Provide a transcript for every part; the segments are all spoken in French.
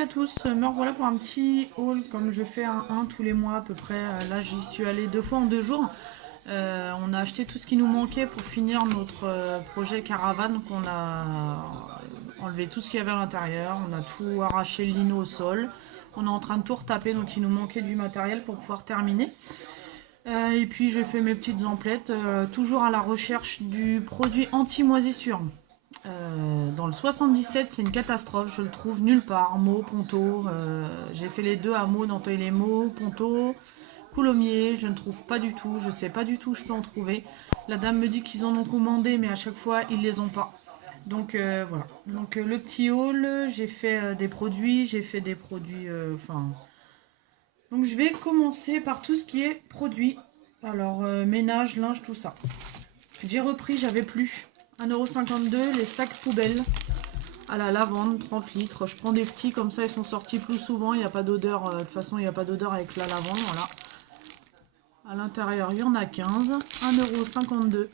Salut à tous, me revoilà pour un petit haul comme je fais un tous les mois à peu près. Là j'y suis allée 2 fois en 2 jours. On a acheté tout ce qui nous manquait pour finir notre projet caravane qu'on a enlevé tout ce qu'il y avait à l'intérieur. On a tout arraché le lino au sol. On est en train de tout retaper donc il nous manquait du matériel pour pouvoir terminer. Et puis j'ai fait mes petites emplettes, toujours à la recherche du produit anti-moisissure. Dans le 77, c'est une catastrophe, je le trouve nulle part. Meaux, Ponto, j'ai fait les deux à Meaux, Nanteuil-les-Meaux, Ponto, Coulommiers, je ne trouve pas du tout, je sais pas du tout où je peux en trouver. La dame me dit qu'ils en ont commandé, mais à chaque fois ils les ont pas. Donc voilà. Donc le petit haul, j'ai fait des produits, donc je vais commencer par tout ce qui est produit. Alors ménage, linge, tout ça. J'ai repris, j'avais plus. 1,52 € les sacs poubelles à la lavande, 30 litres. Je prends des petits comme ça, ils sont sortis plus souvent. Il n'y a pas d'odeur. De toute façon, il n'y a pas d'odeur avec la lavande. Voilà. À l'intérieur, il y en a 15. 1,52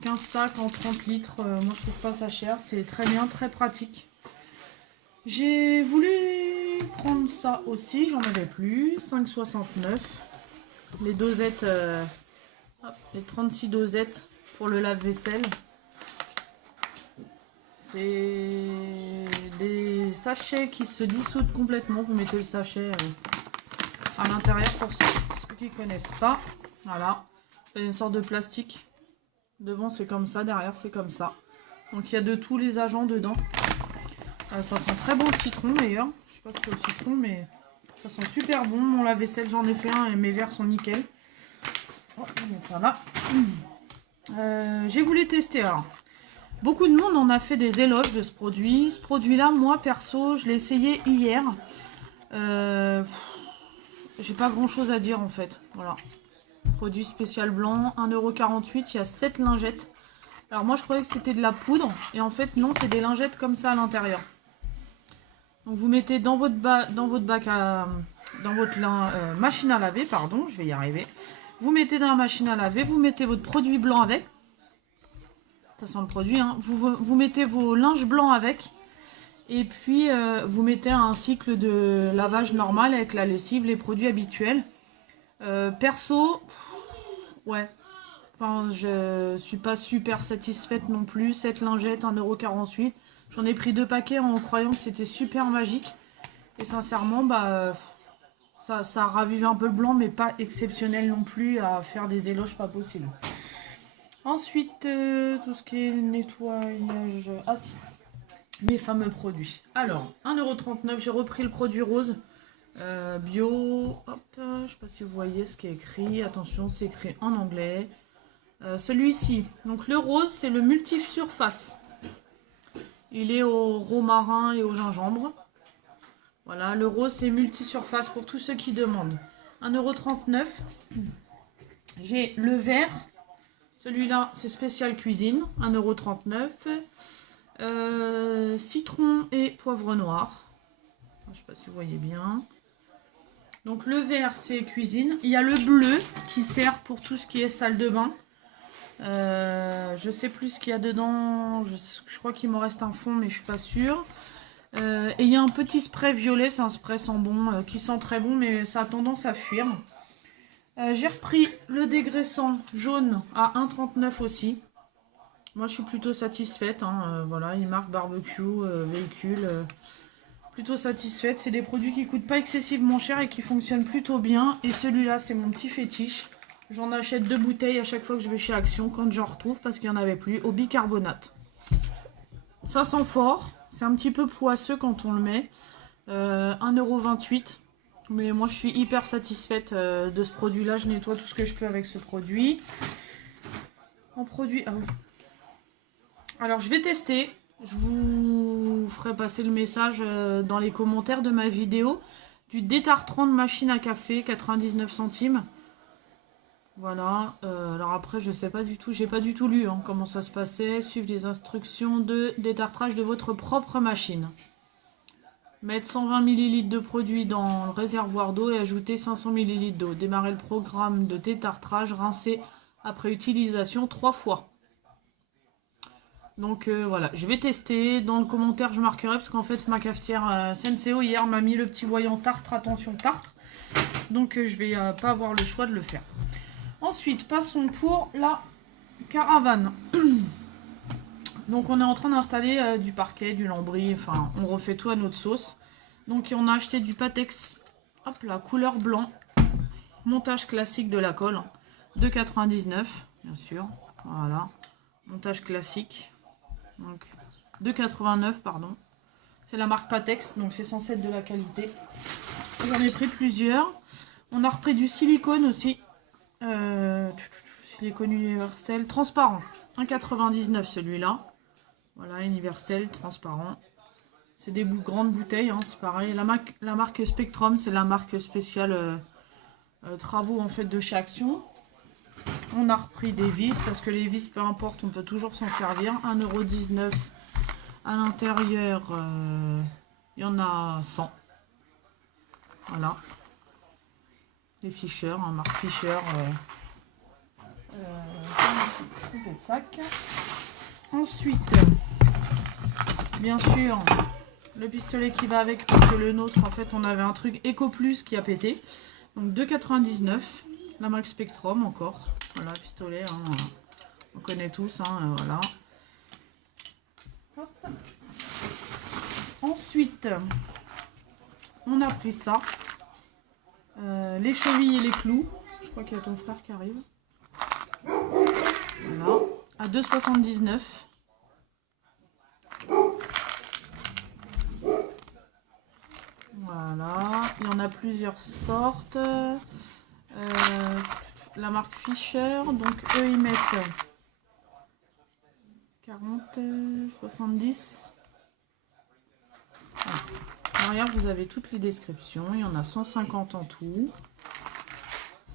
€. 15 sacs en 30 litres. Moi, je trouve pas ça cher. C'est très bien, très pratique. J'ai voulu prendre ça aussi. J'en avais plus. 5,69 €. Les dosettes. Les 36 dosettes pour le lave-vaisselle. C'est des sachets qui se dissoudent complètement. Vous mettez le sachet à l'intérieur pour ceux qui ne connaissent pas. Voilà. C'est une sorte de plastique. Devant c'est comme ça, derrière c'est comme ça. Donc il y a de tous les agents dedans. Ça sent très bon le citron d'ailleurs. Je sais pas si c'est au citron mais ça sent super bon. Mon lave-vaisselle j'en ai fait un et mes verres sont nickel. Oh, je vais mettre ça là. J'ai voulu tester alors. Beaucoup de monde en a fait des éloges de ce produit. Ce produit-là, moi, perso, je l'ai essayé hier. J'ai pas grand-chose à dire, en fait. Voilà. Produit spécial blanc, 1,48 €. Il y a 7 lingettes. Alors, moi, je croyais que c'était de la poudre. Et en fait, non, c'est des lingettes comme ça à l'intérieur. Donc, vous mettez dans votre machine à laver, pardon, je vais y arriver. Vous mettez dans la machine à laver, vous mettez votre produit blanc avec. Ça sent le produit, hein. Vous mettez vos linges blancs avec. Et puis vous mettez un cycle de lavage normal avec la lessive, les produits habituels. Perso, ouais. Enfin, je suis pas super satisfaite non plus. 7 lingettes, 1,48 €. J'en ai pris 2 paquets en croyant que c'était super magique. Et sincèrement, bah, ça ravive un peu le blanc, mais pas exceptionnel non plus à faire des éloges pas possibles. Ensuite, tout ce qui est nettoyage... Ah si, mes fameux produits. Alors, 1,39 €, j'ai repris le produit rose. Bio, hop, je sais pas si vous voyez ce qui est écrit. Attention, c'est écrit en anglais. Celui-ci, donc le rose, c'est le multi-surface. Il est au romarin et au gingembre. Voilà, le rose, c'est multi-surface pour tous ceux qui demandent. 1,39 €. J'ai le vert. Celui-là, c'est spécial cuisine, 1,39 €. Citron et poivre noir. Je ne sais pas si vous voyez bien. Donc le vert, c'est cuisine. Il y a le bleu qui sert pour tout ce qui est salle de bain. Je sais plus ce qu'il y a dedans. Je crois qu'il m'en reste un fond, mais je suis pas sûre. Et il y a un petit spray violet, c'est un spray sans bon, qui sent très bon, mais ça a tendance à fuir. J'ai repris le dégraissant jaune à 1,39 € aussi. Moi je suis plutôt satisfaite. Voilà, il marque barbecue, véhicule. Plutôt satisfaite. C'est des produits qui coûtent pas excessivement cher et qui fonctionnent plutôt bien. Et celui-là, c'est mon petit fétiche. J'en achète 2 bouteilles à chaque fois que je vais chez Action quand j'en retrouve parce qu'il n'y en avait plus. Au bicarbonate. Ça sent fort. C'est un petit peu poisseux quand on le met. 1,28 €. Mais moi je suis hyper satisfaite de ce produit là. Je nettoie tout ce que je peux avec ce produit. En produit... Ah oui. Alors je vais tester. Je vous ferai passer le message dans les commentaires de ma vidéo. Du détartrant de machine à café, 99 centimes. Voilà. Alors après je sais pas du tout. J'ai pas du tout lu comment ça se passait. Suivre les instructions de détartrage de votre propre machine. Mettre 120 ml de produit dans le réservoir d'eau et ajouter 500 ml d'eau. Démarrer le programme de détartrage, rincer après utilisation 3 fois. Donc voilà, je vais tester. Dans le commentaire, je marquerai parce qu'en fait, ma cafetière Senseo hier m'a mis le petit voyant tartre, attention tartre. Donc je vais pas avoir le choix de le faire. Ensuite, passons pour la caravane. Donc on est en train d'installer du parquet, du lambris, enfin on refait tout à notre sauce. Donc on a acheté du Patex, hop là, couleur blanc, montage classique de la colle, 2,99 bien sûr, voilà, montage classique, donc 2,89 pardon. C'est la marque Patex, donc c'est censé être de la qualité. J'en ai pris plusieurs. On a repris du silicone aussi, silicone universel, transparent, 1,99 celui-là. Voilà, universel, transparent. C'est des grandes bouteilles, hein, c'est pareil. La marque Spectrum, c'est la marque spéciale travaux en fait de chez Action. On a repris des vis, parce que les vis, peu importe, on peut toujours s'en servir. 1,19 € à l'intérieur, il y en a 100. Voilà. Les Fisher, hein, marque Fisher. De sac. Ensuite, bien sûr, le pistolet qui va avec, parce que le nôtre, en fait, on avait un truc Eco Plus qui a pété. Donc 2,99 €, la marque Spectrum encore. Voilà, pistolet, hein, on connaît tous, hein, voilà. Hop. Ensuite, on a pris ça. Les chevilles et les clous. Je crois qu'il y a ton frère qui arrive. Voilà, à 2,79 €. Voilà, il y en a plusieurs sortes. La marque Fisher, donc eux ils mettent 40, 70. Voilà. Derrière vous avez toutes les descriptions, il y en a 150 en tout.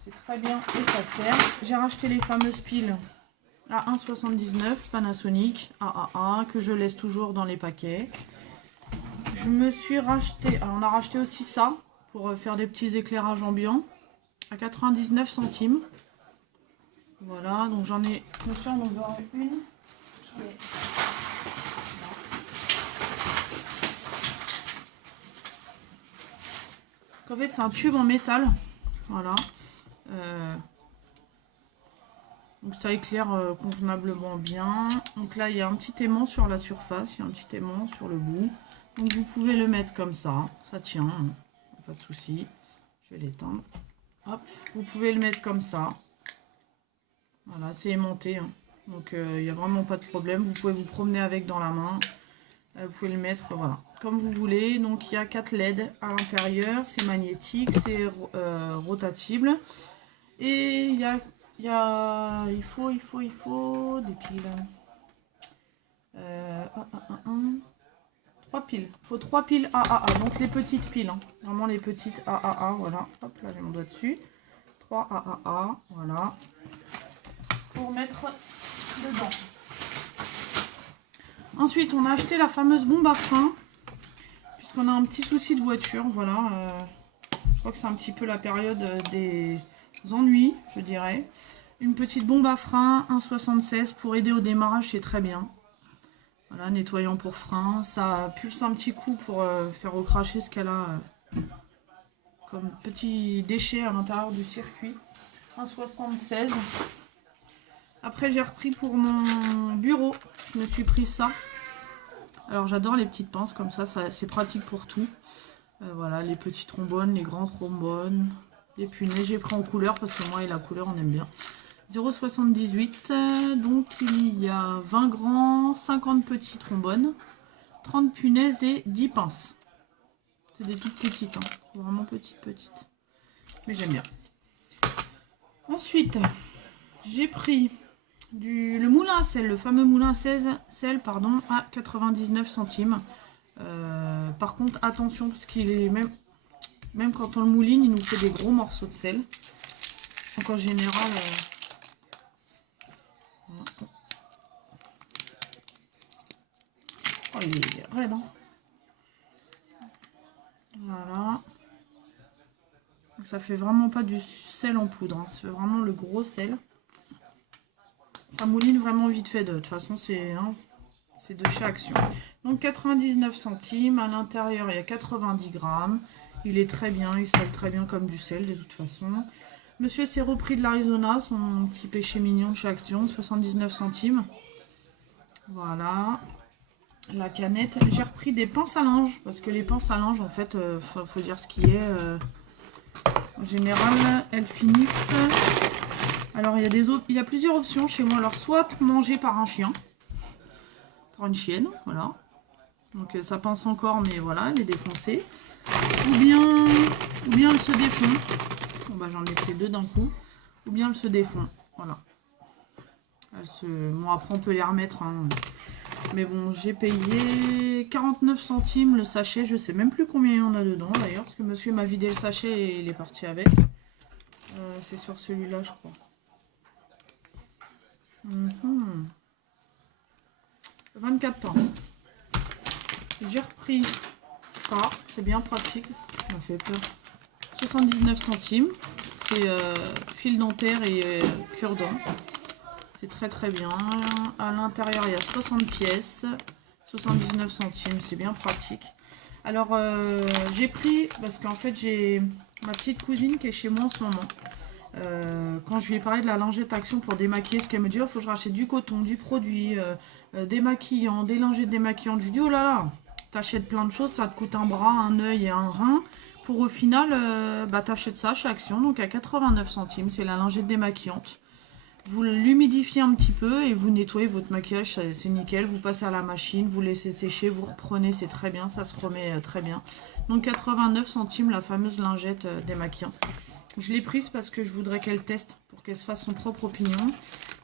C'est très bien et ça sert. J'ai racheté les fameuses piles à 1,79 € Panasonic AAA que je laisse toujours dans les paquets. Je me suis racheté, alors on a racheté aussi ça pour faire des petits éclairages ambiants à 99 centimes. Voilà, donc j'en ai, monsieur, on en verra une qui est là. En fait, c'est un tube en métal, voilà. Donc ça éclaire convenablement bien. Donc là, il y a un petit aimant sur la surface, il y a un petit aimant sur le bout. Donc vous pouvez le mettre comme ça tient, hein, pas de souci. Je vais l'éteindre. Hop, vous pouvez le mettre comme ça. Voilà, c'est aimanté, hein. Donc il n'y a vraiment pas de problème. Vous pouvez vous promener avec dans la main. Vous pouvez le mettre, voilà, comme vous voulez. Donc il y a 4 LED à l'intérieur. C'est magnétique, c'est rotatible. Et il faut des piles. 3 piles. Il faut 3 piles AAA. Donc les petites piles, hein. Vraiment les petites AAA. Voilà. Hop, là j'ai mon doigt dessus. 3 AAA. Voilà. Pour mettre dedans. Ensuite, on a acheté la fameuse bombe à frein. Puisqu'on a un petit souci de voiture. Voilà. Je crois que c'est un petit peu la période des ennuis, je dirais. Une petite bombe à frein 1,76 pour aider au démarrage, c'est très bien. Voilà, nettoyant pour frein. Ça pulse un petit coup pour faire recracher ce qu'elle a comme petit déchet à l'intérieur du circuit. 1,76. Après, j'ai repris pour mon bureau. Je me suis pris ça. Alors, j'adore les petites pinces comme ça c'est pratique pour tout. Voilà, les petits trombones, les grands trombones, les punaises. J'ai pris en couleur parce que moi et la couleur, on aime bien. 0,78. Donc, il y a 20 grands, 50 petits trombones, 30 punaises et 10 pinces. C'est des toutes petites, hein. Vraiment petites. Mais j'aime bien. Ensuite, j'ai pris le moulin à sel, le fameux moulin à sel, pardon, à 99 centimes. Par contre, attention, parce qu'il est même quand on le mouline, il nous fait des gros morceaux de sel. Donc en général... Oh, il est raide, hein. Voilà. Donc ça fait vraiment pas du sel en poudre, hein. C'est vraiment le gros sel. Ça mouline vraiment vite fait. De toute façon, c'est... Hein, C'est de chez Action. Donc 99 centimes. À l'intérieur, il y a 90 grammes. Il est très bien. Il sale très bien comme du sel de toute façon. Monsieur s'est repris de l'Arizona. Son petit péché mignon de chez Action. 79 centimes. Voilà. La canette. J'ai repris des pinces à linge. Parce que les pinces à linge, en fait, faut dire ce qui est. En général, elles finissent... Alors, il y a plusieurs options chez moi. Alors, soit mangé par un chien, par une chienne, voilà. Donc, ça pince encore, mais voilà, elle est défoncée. Ou bien elle se défond. Bon, bah, j'en ai fait deux d'un coup. Ou bien elle se défond, voilà. Bon, après, on peut les remettre, hein. Mais bon, j'ai payé 49 centimes le sachet. Je sais même plus combien il y en a dedans, d'ailleurs. Parce que monsieur m'a vidé le sachet et il est parti avec. C'est sur celui-là, je crois. 24 pinces. J'ai repris ça, c'est bien pratique, ça m'a fait peur. 79 centimes, c'est fil dentaire et cure-dent. C'est très très bien. À l'intérieur, il y a 60 pièces, 79 centimes, c'est bien pratique. Alors, j'ai pris, parce qu'en fait, j'ai ma petite cousine qui est chez moi en ce moment. Quand je lui ai parlé de la lingette Action pour démaquiller, ce qu'elle me dit, il faut que je rachète du coton, du produit, démaquillant, des lingettes démaquillantes. Je lui dis, oh là là, t'achètes plein de choses, ça te coûte un bras, un œil et un rein. Pour au final, t'achètes ça chez Action, donc à 89 centimes, c'est la lingette démaquillante. Vous l'humidifiez un petit peu et vous nettoyez votre maquillage, c'est nickel. Vous passez à la machine, vous laissez sécher, vous reprenez, c'est très bien, ça se remet très bien. Donc 89 centimes, la fameuse lingette démaquillante. Je l'ai prise parce que je voudrais qu'elle teste pour qu'elle se fasse son propre opinion.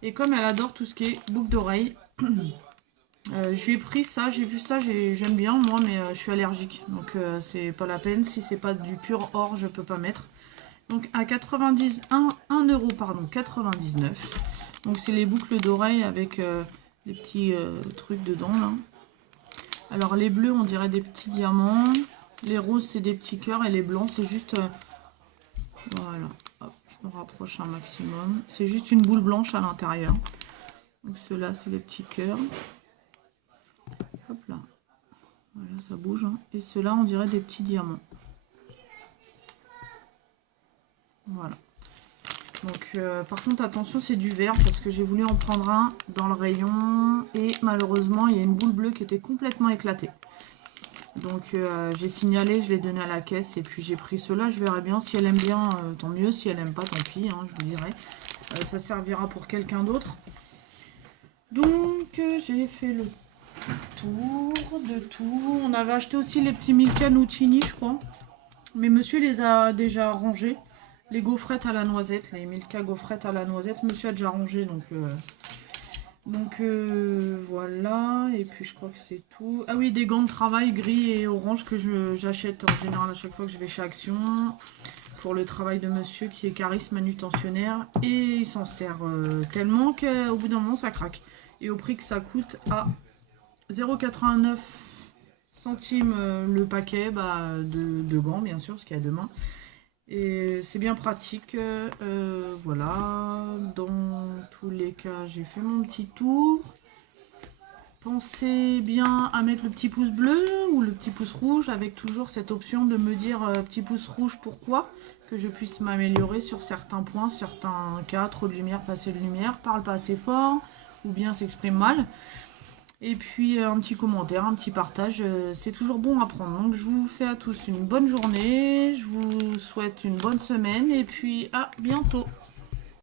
Et comme elle adore tout ce qui est boucle d'oreille, je lui ai pris ça, j'ai vu ça, j'aime bien moi, mais je suis allergique. Donc c'est pas la peine, si c'est pas du pur or, je peux pas mettre. Donc à 99. Donc c'est les boucles d'oreille avec les petits trucs dedans là. Alors les bleus, on dirait des petits diamants. Les roses, c'est des petits cœurs. Et les blancs, c'est juste... voilà, hop, je me rapproche un maximum. C'est juste une boule blanche à l'intérieur. Donc ceux-là, c'est les petits cœurs. Hop là. Voilà, ça bouge. Hein. Et ceux-là, on dirait des petits diamants. Voilà. Donc, par contre, attention, c'est du vert parce que j'ai voulu en prendre un dans le rayon. Et malheureusement, il y a une boule bleue qui était complètement éclatée. Donc j'ai signalé, je l'ai donné à la caisse et puis j'ai pris cela. Je verrai bien si elle aime bien, tant mieux. Si elle aime pas, tant pis, hein, je vous dirai. Ça servira pour quelqu'un d'autre. Donc j'ai fait le tour de tout. On avait acheté aussi les petits Milka Nuccini, je crois. Mais monsieur les a déjà rangés. Les gaufrettes à la noisette, les Milka gaufrettes à la noisette. Monsieur a déjà rangé, donc voilà, et puis je crois que c'est tout. Ah oui, des gants de travail gris et orange que j'achète en général à chaque fois que je vais chez Action pour le travail de monsieur qui est cariste manutentionnaire. Et il s'en sert tellement qu'au bout d'un moment ça craque. Et au prix que ça coûte à 0,89 centimes le paquet de gants, bien sûr, parce qu'il y a deux mains. Et c'est bien pratique, voilà, dans tous les cas j'ai fait mon petit tour. Pensez bien à mettre le petit pouce bleu ou le petit pouce rouge avec toujours cette option de me dire petit pouce rouge pourquoi, que je puisse m'améliorer sur certains points, certains cas, trop de lumière, pas assez de lumière, parle pas assez fort ou bien s'exprime mal. Et puis un petit commentaire, un petit partage, c'est toujours bon à prendre. Donc je vous fais à tous une bonne journée, je vous souhaite une bonne semaine et puis à bientôt.